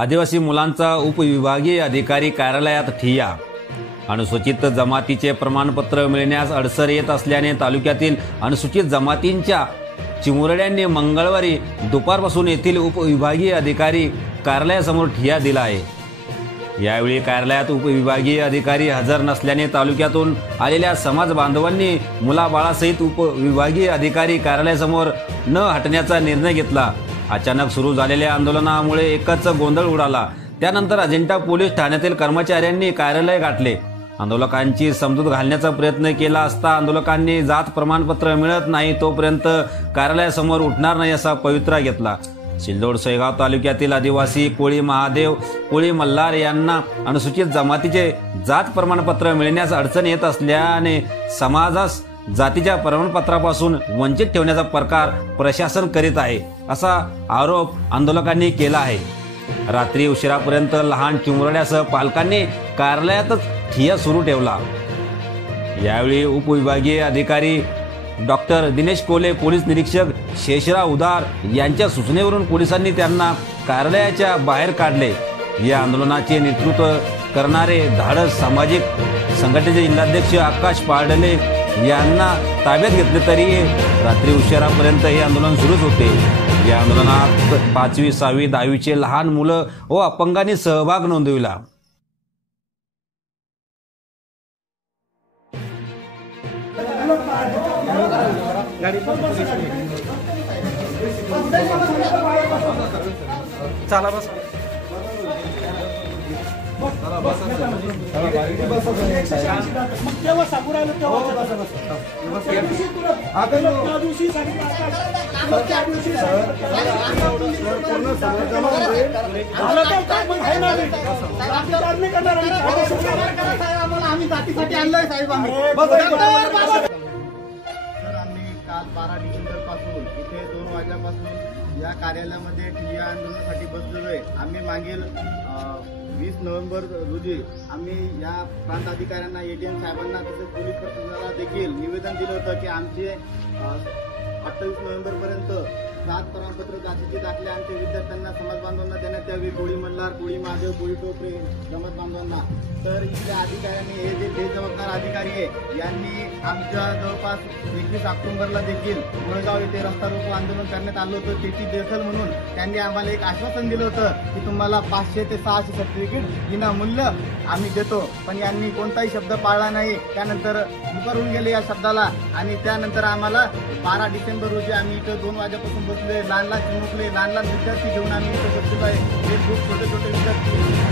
आदिवासी मुलांचा उपविभागीय अधिकारी कार्यालयात ठिय्या। अनुसूचित जमातीचे प्रमाणपत्र मिळण्यास अडसर येत असल्याने तालुक्यातील अनुसूचित जमातींच्या चिमुरड्यांनी मंगळवारी दुपारपासून येथील उपविभागीय अधिकारी कार्यालयासमोर ठिय्या दिला आहे। यावेळी कार्यालयात उपविभागीय अधिकारी हजर नसल्याने तालुक्यातून आलेल्या समाज बांधवांनी मुलाबाळासहित उपविभागीय अधिकारी कार्यालयासमोर न हटण्याचा निर्णय घेतला। अचानक सुरू झालेल्या आंदोलनामुळे एकच गोंधळ उडाला। त्यानंतर अजिंठा पोलीस ठाण्यातील कर्मचाऱ्यांनी कार्यालय गाठले। आंदोलकांची समजूत घालण्याचा प्रयत्न केला असता आंदोलकांनी जात प्रमाणपत्र मिळत नाही तोपर्यंत कार्यालयासमोर उठणार नाही असा पवित्रा घेतला। सिल्लोड सोयगाव तालुक्यातील आदिवासी कोळी महादेव कोळी मल्हार यांना अनुसूचित जमातीचे जात प्रमाणपत्र मिळण्यास अडचण येत असल्याने समाजास जातीच्या प्रमाणपत्रापासून वंचित ठेवण्याचा प्रकार प्रशासन करीत आहे असा आरोप आंदोलकांनी केला आहे। रात्री उशिरापर्यंत लहान चिमुरड्यासह पालकांनी कार्यालयातच ठिय्या सुरू ठेवला। यावेळी उपविभागीय अधिकारी डॉक्टर दिनेश कोले, पोलीस निरीक्षक शेषराव उदार यांच्या सूचनेवरून पोलिसांनी त्यांना कार्यालयाच्या बाहेर काढले। या आंदोलनाचे नेतृत्व करणारे धाडस सामाजिक संघटनेचे जिल्हाध्यक्ष आकाश पाडले यांना ताब्यात घेतले तरी रात्री उशिरापर्यंत हे आंदोलन सुरूच होते। या आंदोलनात 5वी, 6वी, 10वीचे लहान मुलं व अपंगांनी सहभाग नोंदविला। चला बस तेव्हा सांगू राहिलो आम्ही जातीसाठी आणलोय साहेब। आम्ही काल 12 डिसेंबर पासून इथे 2 वाजल्यापासून या कार्यालयामध्ये ठिय्या आंदोलनासाठी बसलेलो आहे। आम्ही मागील 20 नोव्हेंबर रोजी आम्ही या प्रांत अधिकाऱ्यांना, एडीएम साहेबांना तसेच पोलीस प्रशासनाला देखील निवेदन दिलं होतं की आमचे 28 नोव्हेंबर पर्यंत जात प्रमाणपत्र, जातीचे दाखले आमच्या विद्यार्थ्यांना, समाज बांधवांना देण्यात यावे। कोळी मल्हार, कोळी महादेव, कोळी टोपरे जमात बांधवांना। तर इथल्या अधिकाऱ्यांनी, हे जे बेजबाबदार अधिकारी आहे यांनी आमच्या जवळपास 21 ऑक्टोबरला देखील मुळगाव येथे रस्ता रोको आंदोलन करण्यात आलं होतं। त्याची दखल म्हणून त्यांनी आम्हाला एक आश्वासन दिलं होतं की तुम्हाला 500 ते 600 सर्टिफिकेट विनामूल्य आम्ही देतो, पण यांनी कोणताही शब्द पाळला नाही। त्यानंतर मुकर होऊन गेले या शब्दाला आणि त्यानंतर आम्हाला 12 डिसेंबर रोजी आम्ही इथं 2 वाजेपासून बसलोय। लहान लहान चिमुकले, लहान लहान विद्यार्थी घेऊन आम्ही इथं बसलेलो आहे। हे खूप छोटे छोटे विद्यार्थी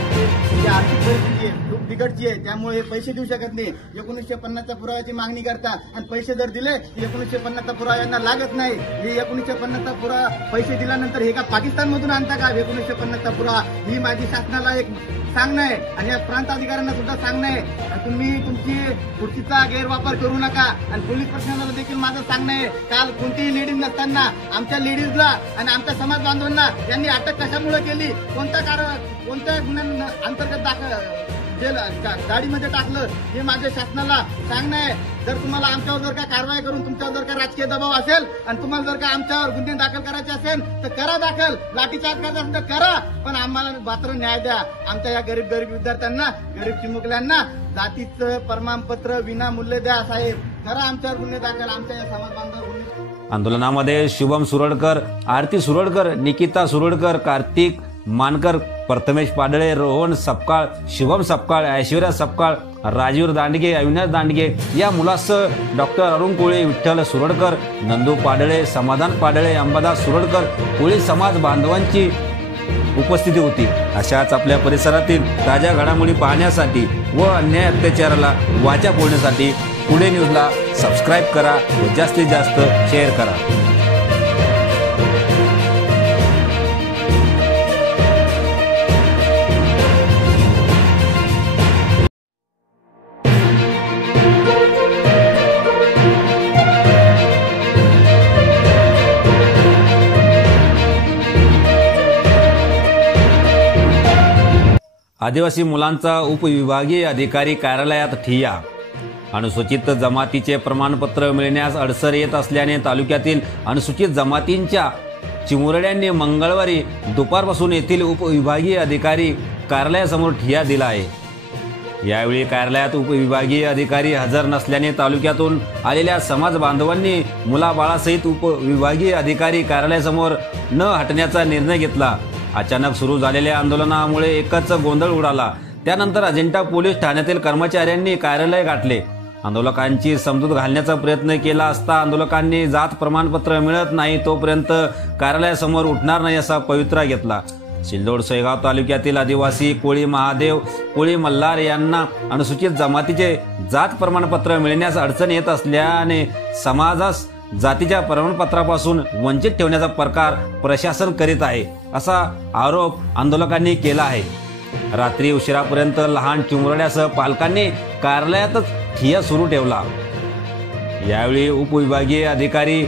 आर्थिक परिस्थिती आहे खूप बिघडची आहे, त्यामुळे पैसे देऊ शकत नाही। 1950च्या पुराव्याची मागणी करतात आणि पैसे जर दिले 1950चा पुरावा यांना लागत नाही। हे 1950चा पुरावा पैसे दिल्यानंतर हे का पाकिस्तान मधून आणता का 1950चा पुरावा? ही माझी शासनाला एक सांगणं आहे आणि या प्रांत अधिकाऱ्यांना सुद्धा सांगणं आहे। तुम्ही तुमची खुर्चीचा गैरवापर करू नका आणि पोलीस प्रशासनाला देखील माझं सांगणं आहे। काल कोणतीही लेडीज नसताना आमच्या लेडीजला आणि आमच्या समाज बांधवांना यांनी अटक कशामुळे केली, कोणत्या गुन्ह्या अंतर्गत गाडीमध्ये टाकलं, हे माझ्या शासनाला सांगणं आहे। जर तुम्हाला आमच्यावर जर का कारवाई करून तुमच्यावर जर का राजकीय दबाव असेल आणि तुम्हाला जर का आमच्यावर गुन्हे दाखल करायचे असेल तर करा दाखल, लाठीचार्ज करायचा असेल तर करा, पण आम्हाला मात्र न्याय द्या। आमच्या या गरीब विद्यार्थ्यांना, गरीब चिमुकल्यांना जातीचं प्रमाणपत्र विनामूल्य द्या साहेब। करा आमच्यावर गुन्हे दाखल, आमच्या या समाज बांधव। आंदोलनामध्ये शुभम सुरडकर, आरती सुरडकर, निकिता सुरडकर, कार्तिक मानकर, प्रथमेश पाडळे, रोहन सपकाळ, शुभम सपकाळ, ऐश्वर्या सपकाळ, राजीव दांडगे, अविनाश दांडगे या मुलासह डॉक्टर अरुण कोळे, विठ्ठल सुरडकर, नंदू पाडळे, समाधान पाडळे, अंबादास सुरडकर, कोळी समाज बांधवांची उपस्थिती होती। अशाच आपल्या परिसरातील ताज्या घडामोडी पाहण्यासाठी व अन्याय अत्याचाराला वाचा फोडण्यासाठी पुणे न्यूजला सबस्क्राईब करा व जास्तीत जास्त शेअर करा। आदिवासी मुलांचा उपविभागीय अधिकारी कार्यालयात ठिय्या। अनुसूचित जमातीचे प्रमाणपत्र मिळण्यास अडसर येत असल्याने तालुक्यातील अनुसूचित जमातींच्या चिमुरड्यांनी मंगळवारी दुपारपासून येथील उपविभागीय अधिकारी कार्यालयासमोर ठिय्या दिला आहे। यावेळी कार्यालयात उपविभागीय अधिकारी हजर नसल्याने तालुक्यातून आलेल्या समाज बांधवांनी मुलाबाळासहित उपविभागीय अधिकारी कार्यालयासमोर न हटण्याचा निर्णय घेतला। अचानक सुरू झालेल्या आंदोलनामुळे एकच गोंधळ उडाला। त्यानंतर अजिंठा पोलीस ठाण्यातील कर्मचाऱ्यांनी कार्यालय गाठले। आंदोलकांची समजूत घालण्याचा प्रयत्न केला असता आंदोलकांनी जात प्रमाणपत्र मिळत नाही तोपर्यंत कार्यालयासमोर उठणार नाही असा पवित्रा घेतला। सिल्लोड सोयगाव तालुक्यातील आदिवासी कोळी महादेव कोळी मल्हार यांना अनुसूचित जमातीचे जात प्रमाणपत्र मिळण्यास अडचण येत असल्याने समाजास जातीच्या प्रमाणपत्रापासून वंचित ठेवण्याचा प्रकार प्रशासन करीत आहे असा आरोप आंदोलकांनी केला आहे। रात्री उशिरापर्यंत लहान चिमुरड्यासह पालकांनी कार्यालयातच ठिय्या सुरू ठेवला। यावेळी उपविभागीय अधिकारी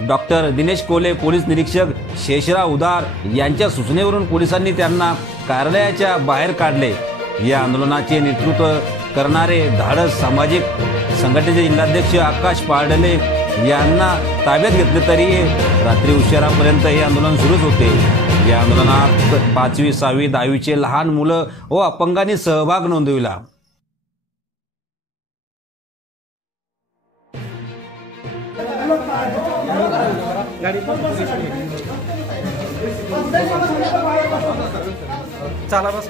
डॉक्टर दिनेश कोले, पोलीस निरीक्षक शेषराव उदार यांच्या सूचनेवरून पोलिसांनी त्यांना कार्यालयाच्या बाहेर काढले। या आंदोलनाचे नेतृत्व करणारे धाडस सामाजिक संघटनेचे जिल्हाध्यक्ष आकाश पाडले यांना ताब्यात घेतले तरी रात्री उशिरापर्यंत हे आंदोलन सुरूच होते। या आंदोलनात 5वी, 6वी, 10वीचे लहान मुलं व अपंगांनी सहभाग नोंदविला। चला बस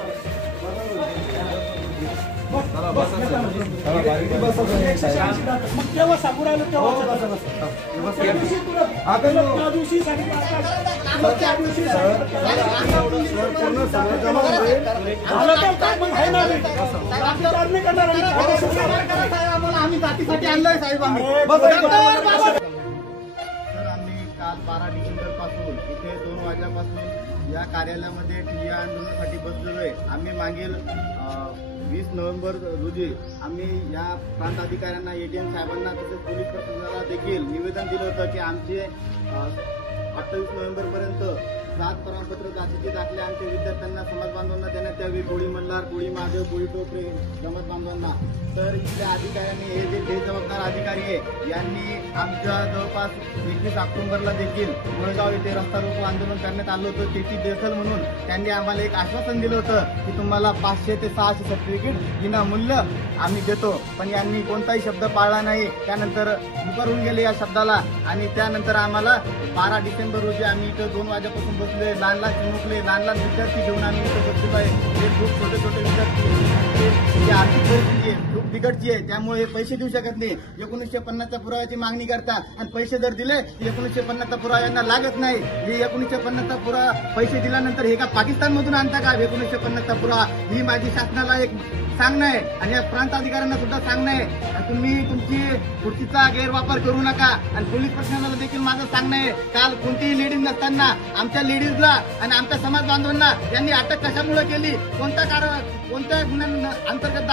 तेव्हा सांगू राहिलो आम्ही जातीसाठी आणलोय साहेब। आम्ही काल 12 डिसेंबर पासून इथे 2 वाजल्यापासून या कार्यालयामध्ये ठिय्या आंदोलनासाठी बसलेलो आहे। आम्ही मागील 20 नोव्हेंबर रोजी आम्ही या प्रांत अधिकाऱ्यांना, एडीएम साहेबांना तसेच पोलीस प्रशासनाला देखील निवेदन दिलं होतं की आमचे 28 नोव्हेंबर पर्यंत जात प्रमाणपत्र, जातीचे दाखले आमच्या विद्यार्थ्यांना, समाज बांधवांना देण्यात यावी। कोळी मल्हार, कोळी महादेव, कोळी टोपरे समाज बांधवांना। तर इथल्या अधिकाऱ्यांनी, हे जे बेजबाबदार अधिकारी आहे यांनी आमच्या जवळपास 21 ऑक्टोबरला देखील मुळगाव येथे रस्ता रोको आंदोलन करण्यात आलं होतं। त्याची दखल म्हणून त्यांनी आम्हाला एक आश्वासन दिलं होतं की तुम्हाला 500 ते 600 सर्टिफिकेट विनामूल्य आम्ही देतो, पण यांनी कोणताही शब्द पाळला नाही। त्यानंतर दुपार होऊन गेले या शब्दाला आणि त्यानंतर आम्हाला 12 डिसेंबर रोजी आम्ही इथं 2 वाजेपासून बसले, लहान लहान चिमुकले, लहान लहान विद्यार्थी घेऊन आम्ही इथं बसलेलो आहे। हे खूप छोटे छोटे विद्यार्थी, आर्थिक परिस्थिती खूप बिकटची आहे, त्यामुळे हे पैसे देऊ शकत नाही। 1950च्या पुराव्याची मागणी करतात आणि पैसे जर दिले 1950चा पुरावा यांना लागत नाही। हे 1950चा पुरावा पैसे दिल्यानंतर हे का पाकिस्तानमधून आणता का 1950चा पुरावा? ही माझी शासनाला एक सांगणं आहे आणि या प्रांत अधिकाऱ्यांना सुद्धा सांगणं आहे, तुम्ही तुमची खुर्चीचा गैरवापर करू नका। आणि पोलीस प्रशासनाला देखील माझं सांगणं आहे, काल कोणतीही लेडीज नसताना आमच्या लेडीजला आणि आमच्या समाज बांधवांना यांनी अटक कशामुळे केली, कोणत्या गुन्ह्या अंतर्गत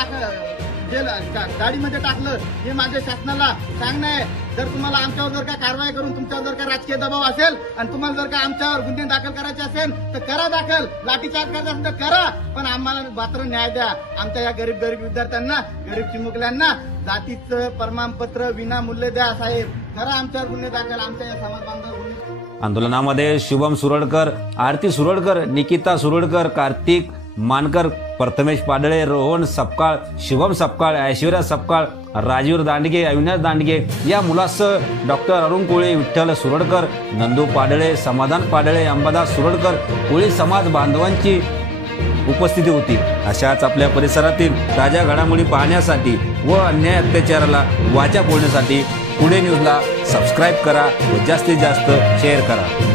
गाडीमध्ये टाकलं, हे माझ्या शासनाला सांगणं आहे। जर तुम्हाला आमच्यावर जर का कारवाई करून तुमच्यावर जर का राजकीय दबाव असेल आणि तुम्हाला जर का आमच्यावर गुन्हे दाखल करायचे असेल तर करा दाखल, लाठीचार्ज करायचा असेल तर करा, पण आम्हाला मात्र न्याय द्या। आमच्या या गरीब विद्यार्थ्यांना, गरीब चिमुकल्यांना जातीचं प्रमाणपत्र विनामूल्य द्या साहेब, करा आमच्यावर गुन्हे दाखल, आमच्या या समाज बांधव गुन्हे। आंदोलनामध्ये शुभम सुरडकर, आरती सुरडकर, निकिता सुरडकर, कार्तिक मानकर, प्रथमेश पाडळे, रोहन सपकाळ, शुभम सपकाळ, ऐश्वर्या सपकाळ, राजीव दांडगे, अविनाश दांडगे या मुलासह डॉक्टर अरुण कोळे, विठ्ठल सुरडकर, नंदू पाडळे, समाधान पाडळे, अंबादास सुरडकर, कोळी समाज बांधवांची उपस्थिती होती। अशाच आपल्या परिसरातील ताज्या घडामोडी पाहण्यासाठी व अन्याय अत्याचाराला वाचा फोडण्यासाठी पुणे न्यूजला सबस्क्राईब करा व जास्तीत जास्त शेअर करा।